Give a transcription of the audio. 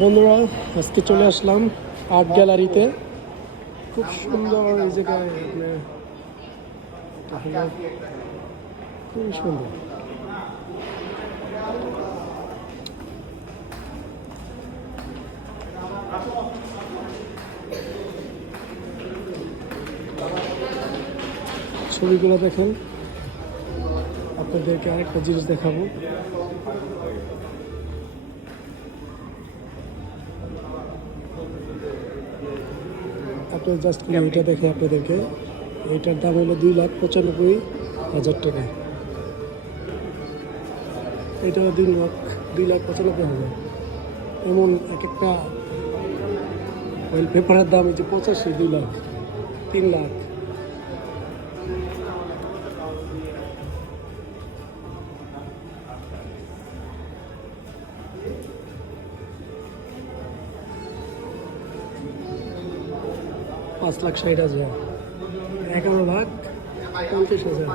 বন্ধুরা, আজকে চলে আসলাম আর্ট গ্যালারিতে। খুব সুন্দর এই জায়গায় খুবই সুন্দর। ছবিগুলো দেখেন, আপনাদেরকে আরেকটা জিনিস দেখাবো। আপনার জাস্ট এটা দেখে আপনাদেরকে, এটার দাম হলো 2,95,000 টাকা। এটা 2,95,000। এমন এক একটা অয়েল পেপারের দাম এই যে 85, 2 লাখ, 3 লাখ। $5,60,000, 11,50,000।